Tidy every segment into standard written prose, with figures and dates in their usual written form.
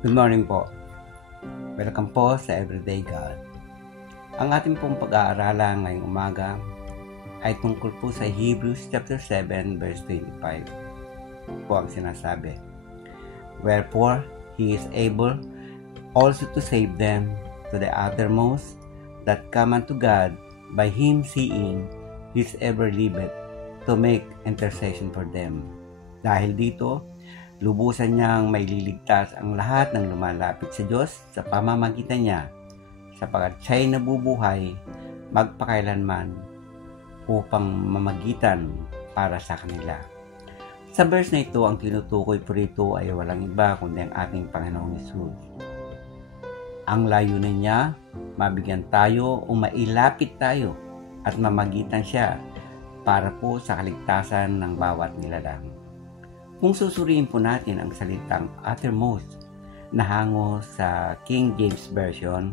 Good morning po. Welcome po sa Everyday God. Ang ating pong pag-aaralan ngayong umaga ay tungkol po sa Hebrews chapter 7 verse 25. Po ang sinasabi, "Wherefore he is able also to save them to the uttermost that come unto God by him seeing his ever liveth to make intercession for them." Dahil dito, lubusan niyang may liligtas ang lahat ng lumalapit sa Diyos sa pamamagitan niya, sapagkat siya'y nabubuhay magpakailanman upang mamagitan para sa kanila. Sa verse na ito, ang tinutukoy po rito ay walang iba kundi ang ating Panginoong Hesus. Ang layunin niya, mabigyan tayo o mailapit tayo at mamagitan siya para po sa kaligtasan ng bawat nilalang. Kung susuriin po natin ang salitang uttermost na hango sa King James Version,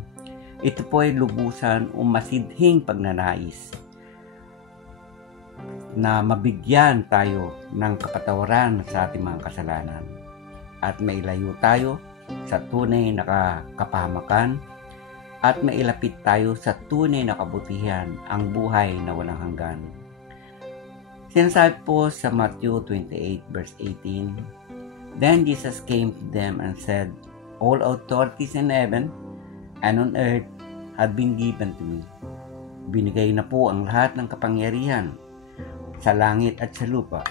ito po ay lubusan o masidhing pagnanais na mabigyan tayo ng kapatawaran sa ating mga kasalanan at mailayo tayo sa tunay na kapahamakan at mailapit tayo sa tunay na kabutihan, ang buhay na walang hanggan. Sinasabi po sa Matthew 28 verse 18, "Then Jesus came to them and said, All authorities in heaven and on earth had been given to me." Binigay na po ang lahat ng kapangyarihan sa langit at sa lupa.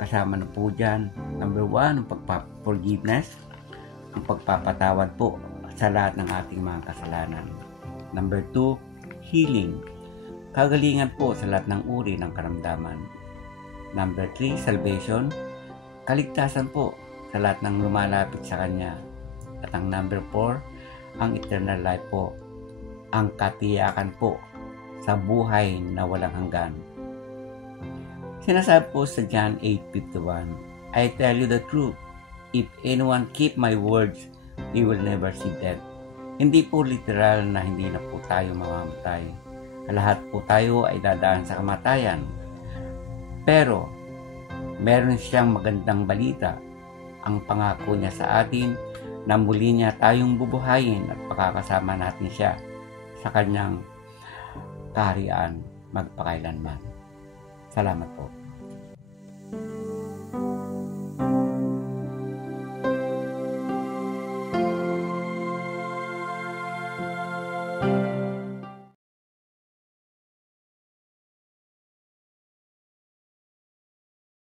Kasama na po dyan, number 1, ang forgiveness, ang pagpapatawad po sa lahat ng ating mga kasalanan. Number 2, healing, kagalingan po sa lahat ng uri ng karamdaman. Number 3, salvation, kaligtasan po sa lahat ng lumalapit sa Kanya. At ang number 4, ang eternal life po, ang katiyakan po sa buhay na walang hanggan. Sinasabi po sa John 8:51, "I tell you the truth, if anyone keep my words, he will never see death." Hindi po literal na hindi na po tayo mamamatay. Lahat po tayo ay dadaan sa kamatayan. Pero, meron siyang magandang balita. Ang pangako niya sa atin na muli niya tayong bubuhayin at pakakasama natin siya sa kanyang kaharian magpakailanman. Salamat po.